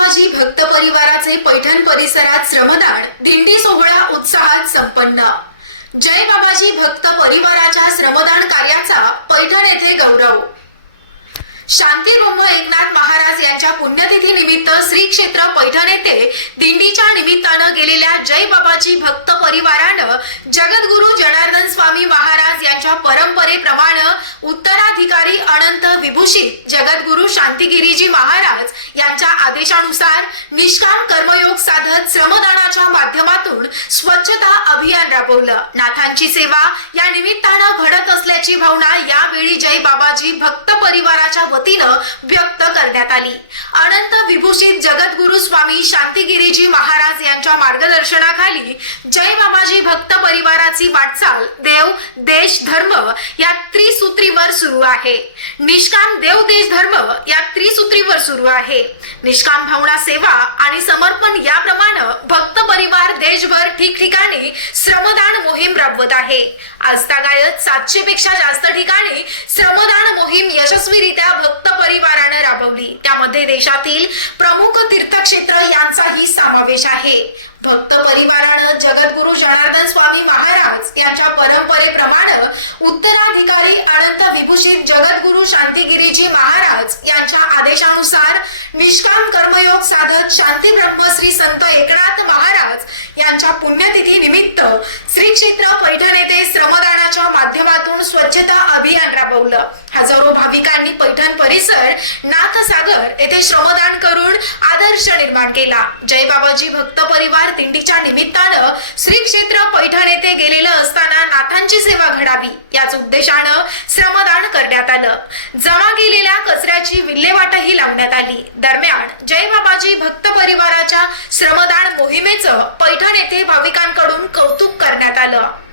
संभाजी भक्त परिवाराचे पैठण परिसरात श्रमदान दिंडी सोहळा उत्साहात संपन्न जय बाबाजी भक्त परिवाराच्या श्रमदान कार्याचा पैठण येथे गौरव शांती शांतीब्रह्म एकनाथ महाराज यांच्या पुण्यतिथी निमित्त श्री क्षेत्र पैठण येथे दिंडीच्या निमित्तानं गेलेल्या जय बाबाजी भक्त परिवारानं जगद्गुरु जनार्दन स्वामी महाराज यांच्या परंपरेप्रमाणे उत्तराधिकारी अनंत विभूषित जगद्गुरु शांतीगिरीजी महाराज यांच्या आदेशानुसार निष्काम कर्मयोग साधत श्रमदानाच्या माध्यमातून स्वच्छता अभियान राबवलं नाथांची सेवा या निमित्तानं घडत असल्याची भावना यावेळी जय बाबाजी भक्त परिवाराच्या वतीनं व्यक्त करण्यात आली अनंत विभूषित जगद्गुरु स्वामी शांतीगिरीजी महाराज यांच्या मार्गदर्शनाखाली जय बाबाजी भक्त परिवाराची वाटचाल देव देश धर्म या त्रिसूत्रीवर सुरू आहे निष्काम देव देश धर्म या त्रिसूत्रीवर सुरू आहे निष्काम भावना सेवा आणि समर्पण याप्रमाणे भक्त परिवार देशभर ठिकठिकाणी श्रमदान मोहीम राबवत आहे आजतागायत सातशे पेक्षा जास्त ठिकाणी श्रमदान मोहीम यशस्वीरित्या भक्त परिवाराने राबवली त्यामध्ये देशातील प्रमुख तीर्थक्षेत्र यांचाही समावेश आहे भक्त परिवारानं जगद्गुरु जनार्दन स्वामी महाराज यांच्या परंपरेप्रमाणे उत्तराधिकारी अनंत विभूषित जगद्गुरु शांतीगिरीजी महाराज यांच्या आदेशानुसार निष्काम कर्मयोग साधक शांती ब्रह्मश्री संत एकनाथ महाराज यांच्या पुण्यतिथी निमित्त श्री क्षेत्र पैठण येथे श्रमदानाच्या माध्यमातून स्वच्छता अभियान राबवलं हजारो भाविकांनी पैठण परिसर नाथसागर येथे श्रमदान करून आदर्श निर्माण केला जय बाबाजी भक्त परिवार हजार दिंडीच्या निमित्तानं श्री क्षेत्र पैठण येथे गेलेलं असताना नाथांची सेवा घडावी याच उद्देशानं श्रमदान करण्यात आलं जमा केलेल्या कचऱ्याची विल्हेवाटही लावण्यात आली दरम्यान जय बाबाजी भक्त परिवाराच्या श्रमदान मोहिमेचं पैठण येथे भाविकांकडून कौतुक करण्यात आलं